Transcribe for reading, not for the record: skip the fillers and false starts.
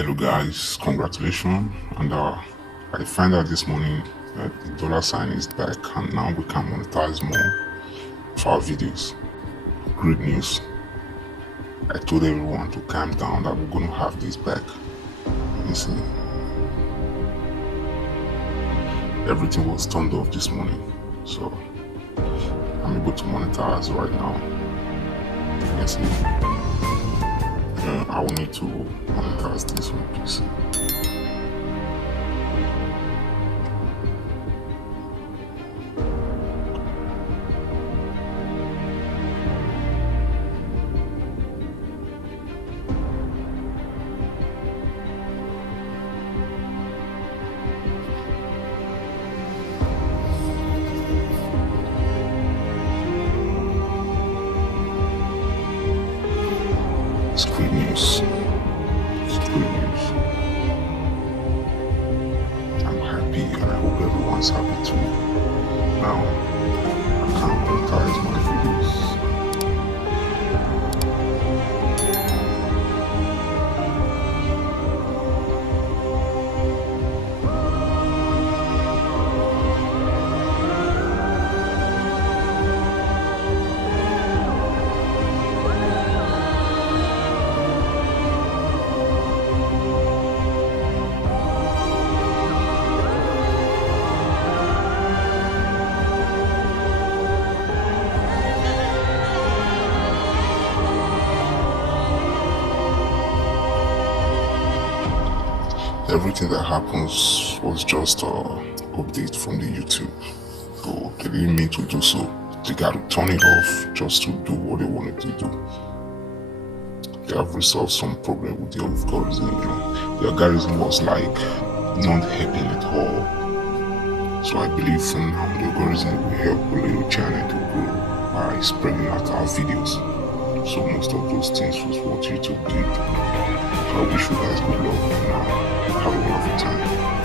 Hello guys, congratulations. And I find out this morning that the dollar sign is back and now we can monetize more of our videos. Great news. I told everyone to calm down that we're going to have this back. You see, everything was turned off this morning. So I'm able to monetize right now. You can see. I will need to monetize this one, please. It's great news. It's great news. I'm happy and I hope everyone's happy too. Now, I can't monetize my videos. Everything that happens was just an update from the YouTube. So they didn't mean to do so. They got to turn it off just to do what they wanted to do. They have resolved some problem with the algorithm. The algorithm was like not helping at all. So I believe from now the algorithm will help a little channel to grow by spreading out our videos. So most of those things was what YouTube did. So I wish you guys good luck and have a wonderful time.